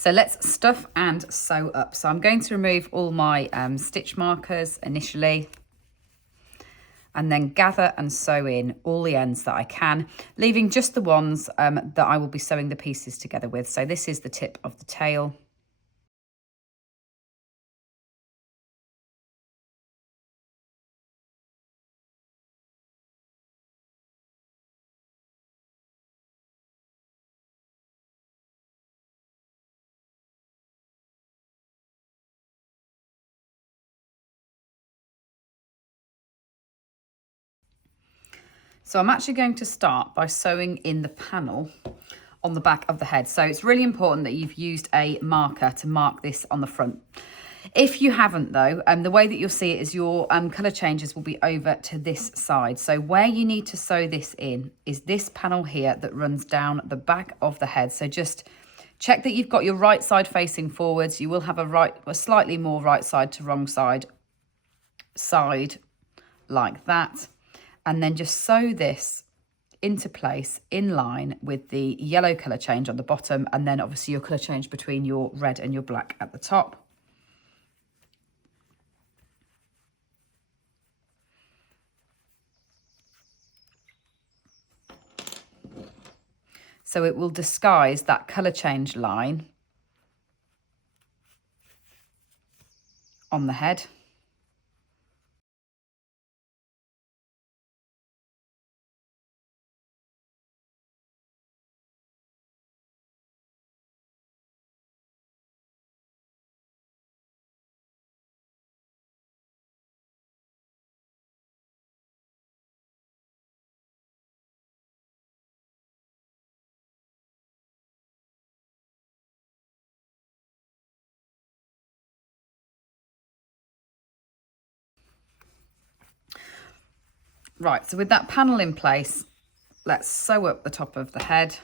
So let's stuff and sew up. So I'm going to remove all my stitch markers initially, and then gather and sew in all the ends that I can, leaving just the ones that I will be sewing the pieces together with. So this is the tip of the tail. So I'm actually going to start by sewing in the panel on the back of the head. So it's really important that you've used a marker to mark this on the front. If you haven't though, the way that you'll see it is your colour changes will be over to this side. So where you need to sew this in is this panel here that runs down the back of the head. So just check that you've got your right side facing forwards. You will have a slightly more right side to wrong side like that. And then just sew this into place in line with the yellow colour change on the bottom, and then obviously your colour change between your red and your black at the top. So it will disguise that colour change line on the head. Right, so with that panel in place, let's sew up the top of the head.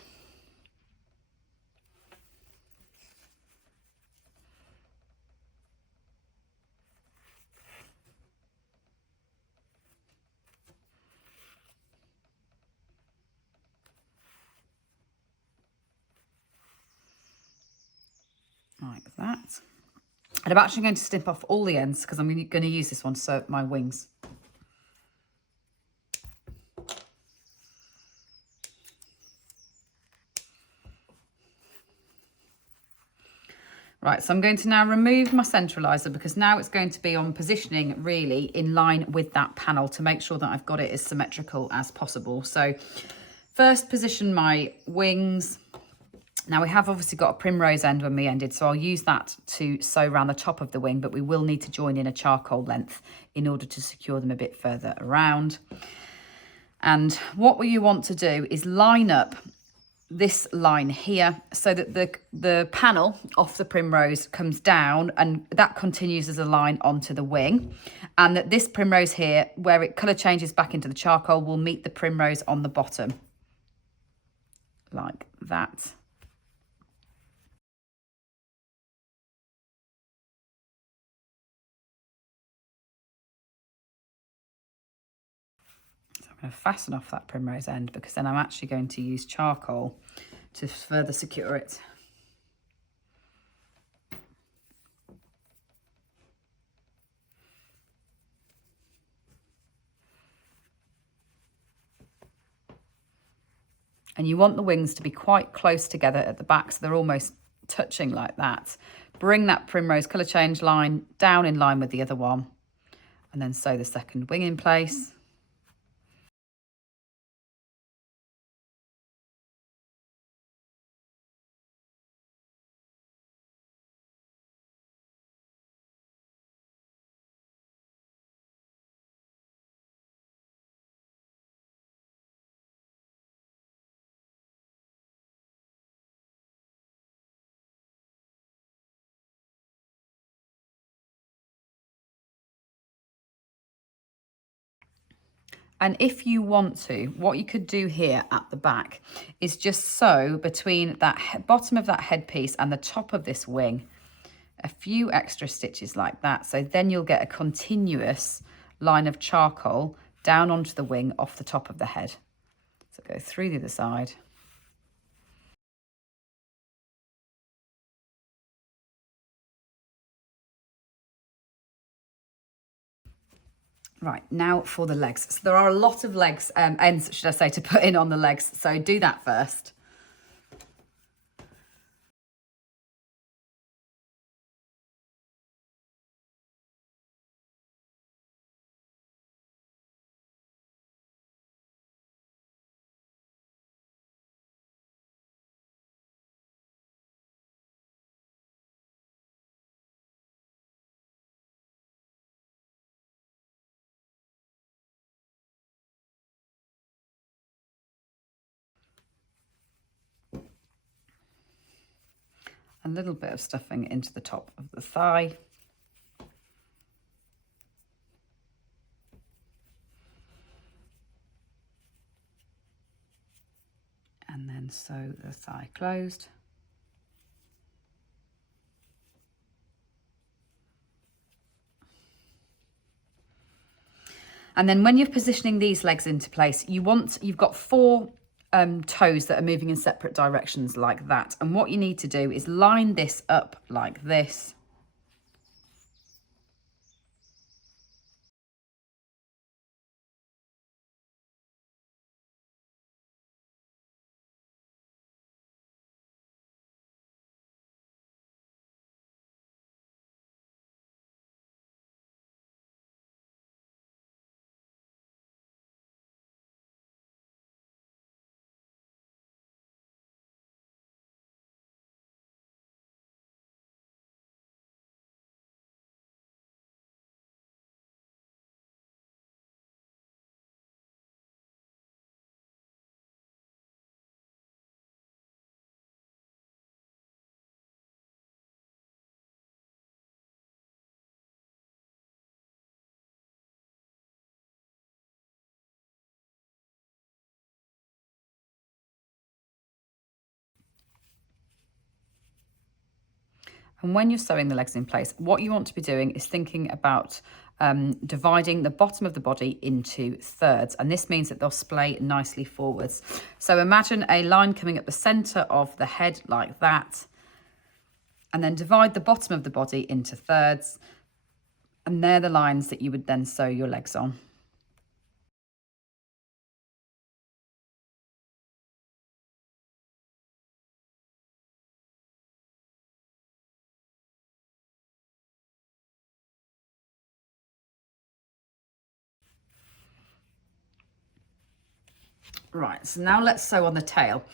Like that. And I'm actually going to snip off all the ends because I'm going to use this one to sew up my wings. Right, so I'm going to now remove my centralizer because now it's going to be on positioning really in line with that panel to make sure that I've got it as symmetrical as possible. So first position my wings. Now we have obviously got a primrose end when we ended, so I'll use that to sew around the top of the wing, but we will need to join in a charcoal length in order to secure them a bit further around. And what you want to do is line up this line here so that the panel off the primrose comes down and that continues as a line onto the wing, and that this primrose here, where it colour changes back into the charcoal, will meet the primrose on the bottom like that. I'm going to fasten off that primrose end because then I'm actually going to use charcoal to further secure it. And you want the wings to be quite close together at the back, so they're almost touching like that. Bring that primrose colour change line down in line with the other one, and then sew the second wing in place. And if you want to, what you could do here at the back is just sew between that bottom of that headpiece and the top of this wing a few extra stitches like that. So then you'll get a continuous line of charcoal down onto the wing off the top of the head. So go through the other side. Right, now for the legs. So there are a lot of legs, ends, should I say, to put in on the legs. So do that first. A little bit of stuffing into the top of the thigh. And then sew the thigh closed. And then when you're positioning these legs into place, you've got four toes that are moving in separate directions like that. And what you need to do is line this up like this. And when you're sewing the legs in place, what you want to be doing is thinking about dividing the bottom of the body into thirds. And this means that they'll splay nicely forwards. So imagine a line coming up the center of the head like that. And then divide the bottom of the body into thirds. And they're the lines that you would then sew your legs on. Right, so now let's sew on the tail.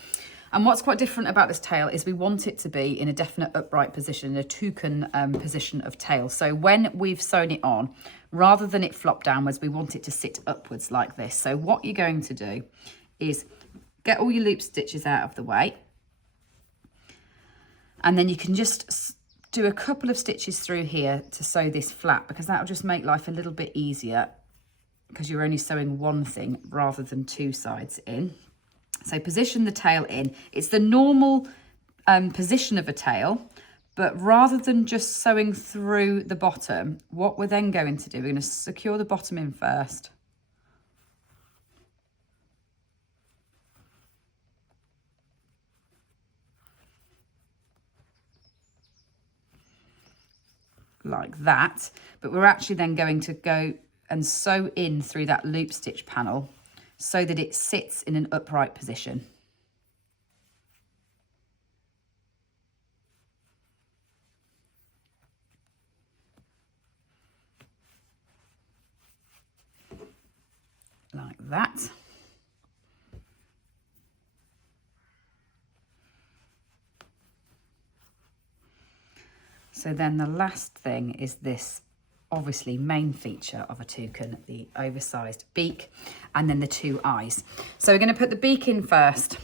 And what's quite different about this tail is we want it to be in a definite upright position, a toucan position of tail. So when we've sewn it on, rather than it flop downwards, we want it to sit upwards like this. So what you're going to do is get all your loop stitches out of the way. And then you can just do a couple of stitches through here to sew this flat, because that'll just make life a little bit easier, because you're only sewing one thing rather than two sides in. So position the tail in. It's the normal position of a tail, but rather than just sewing through the bottom, what we're then going to do, we're going to secure the bottom in first. Like that, but we're actually then going to go and sew in through that loop stitch panel so that it sits in an upright position. Like that. So then the last thing is this obviously main feature of a toucan, the oversized beak, and then the two eyes. So we're going to put the beak in first.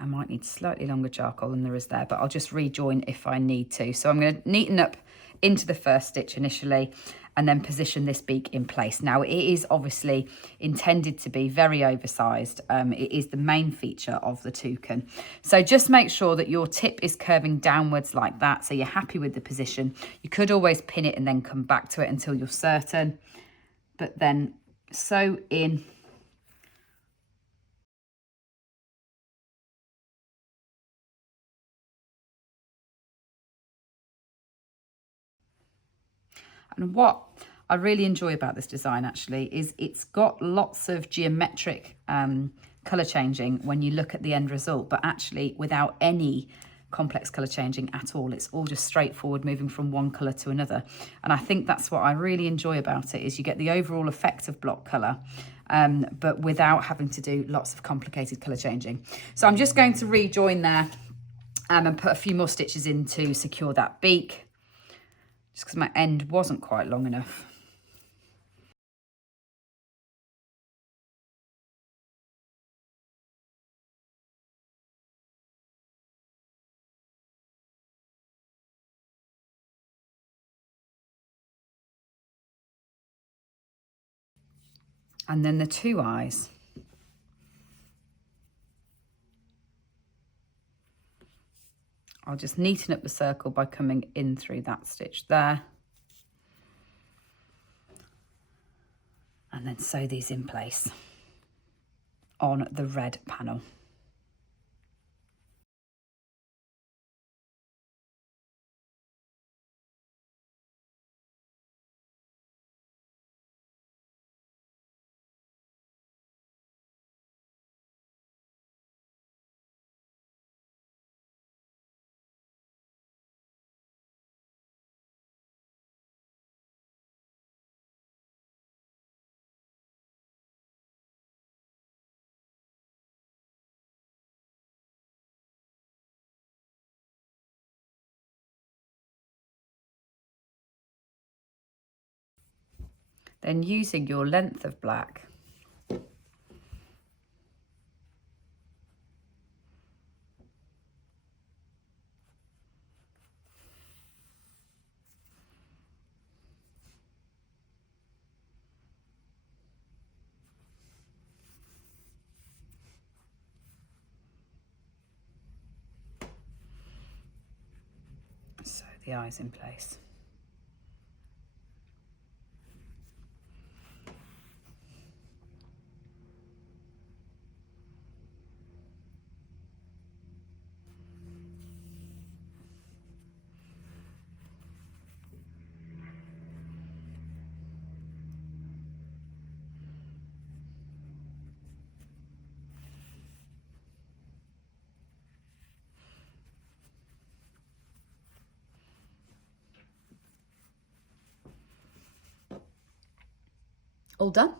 I might need slightly longer charcoal than there is there, but I'll just rejoin if I need to. So I'm going to neaten up into the first stitch initially and then position this beak in place. Now it is obviously intended to be very oversized. It is the main feature of the toucan. So just make sure that your tip is curving downwards like that, so you're happy with the position. You could always pin it and then come back to it until you're certain, but then sew in. And what I really enjoy about this design actually is it's got lots of geometric colour changing when you look at the end result, but actually without any complex colour changing at all. It's all just straightforward, moving from one colour to another. And I think that's what I really enjoy about it, is you get the overall effect of block colour, but without having to do lots of complicated colour changing. So I'm just going to rejoin there and put a few more stitches in to secure that beak, just because my end wasn't quite long enough. And then the 2 eyes. I'll just neaten up the circle by coming in through that stitch there. And then sew these in place on the red panel. Then using your length of black, sew the eyes in place. All done.